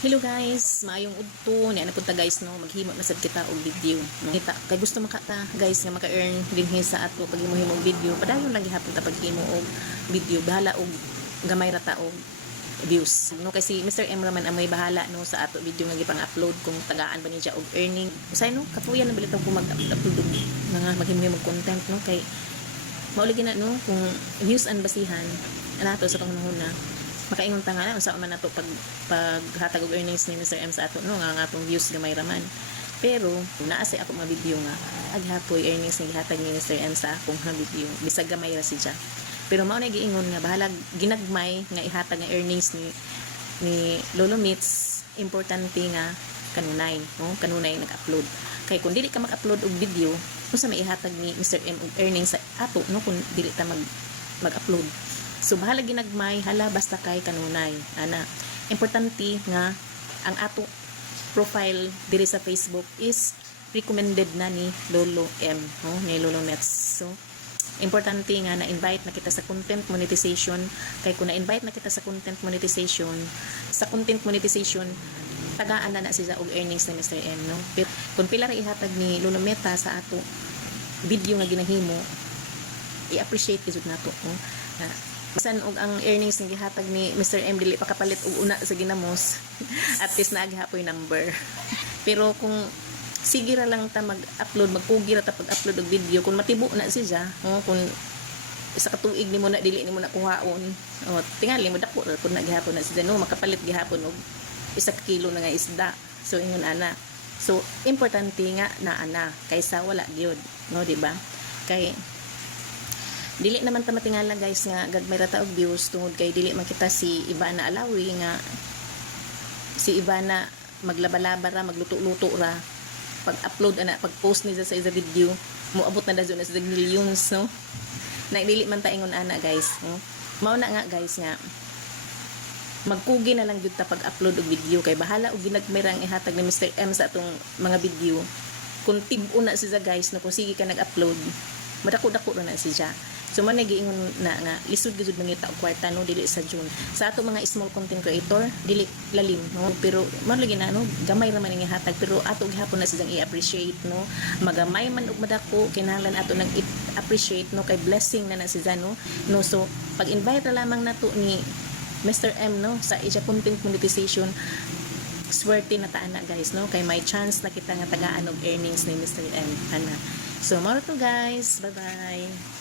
Hello guys, maayong udto ni ana punta guys no, maghimo na sad kita og video no. Kita kay gusto makata guys nga maka-earn dinhi sa ato paghimo-himo og video. Padayon lang gihapon ta paghimo og video, bahala og gamay ra ta og views no, kasi Mr. M raman ang may bahala no sa ato video nga gipang-upload kung tagaan ba niya og earning. Usay no, katuyan na bilitaw ko mag-upload og nga maghimo og content no, kay mauligi na no kung views an basihan anato sa panahon na makaingon ta nga na unsa man nato paghatag og earnings ni Mr. M sa ato no nga atong views gamay raman, pero naa say ako mga video nga aghapoy earnings ni gihatag ni Mr. M sa akong video bisag gamay ra siya, pero mao na giingon nga bahala ginagmay nga ihatag nga earnings ni Lolo Mitz. Importante nga kanunay no, kanunay nag-upload, kay kung dili ka mag-upload og video unsa may ihatag ni Mr. M og earnings sa ato no kung dili ta mag-upload. So bahala ginagmay, hala basta kay kanunay ana. Importante nga ang ato profile diri sa Facebook is recommended na ni Lolo M no, ni Lolo Metz. So importante nga na-invite na kita sa content monetization, kay kung na-invite na kita sa content monetization, tagaan na siya og earnings ni Mr. M no. Pero kung pila ra ihatag ni Lolo Meta sa ato video nga ginahimo, i-appreciate gyud nato no. Bisan og ang earnings nga gihatag ni Mr. M dili pa kapalit og una sa ginamos at least naghapoy number. Pero kung sige ra lang ta mag-upload, magpugi ra ta pag-upload og video, kung matibo na siya no, kung isa ka tuig nimo na dili nimo na kuhaon, o tingali mo dako ra pud na gihapon na siya no, makapalit gihapon og isa ka kilo na nga isda. So ingon ana, so importante nga na ana kaysa wala gyud no, di ba? Kay dili naman ta matingala guys nga gagmay ra ta og views tungod kay dili man kita si Ivana Alawi nga si Ivana maglaba-laba ra, magluto-luto ra, pag-upload ana, pag-post niya sa isa video moabot na dayon sa millions no, na dili man ta ingon ana guys no. Mao na nga guys nga magkugi na lang gyud ta pag-upload og video, kay bahala og ginagmay ra ang ihatag ni Mr. M sa atong mga video. Kung tib-o na siya guys no, kung sige ka nag-upload madako-dako na siya. So man nagiingon na nga lisod gyud mangita og kwarta no, dili sa June sa ato mga small content creator dili lalim no, pero man lagi na no, gamay ra man ang ihatag, pero ato gihapon na silang i-appreciate no, magamay man og madako kinahanglan ato nang i-appreciate no, kay blessing na siya no. So pag-invite ra lamang nato ni Mr. M no sa iya content monetization, swerte na ta ana guys no, kay may chance na kita nga tagaan og earnings ni Mr. M ana. So, more to guys. Bye-bye.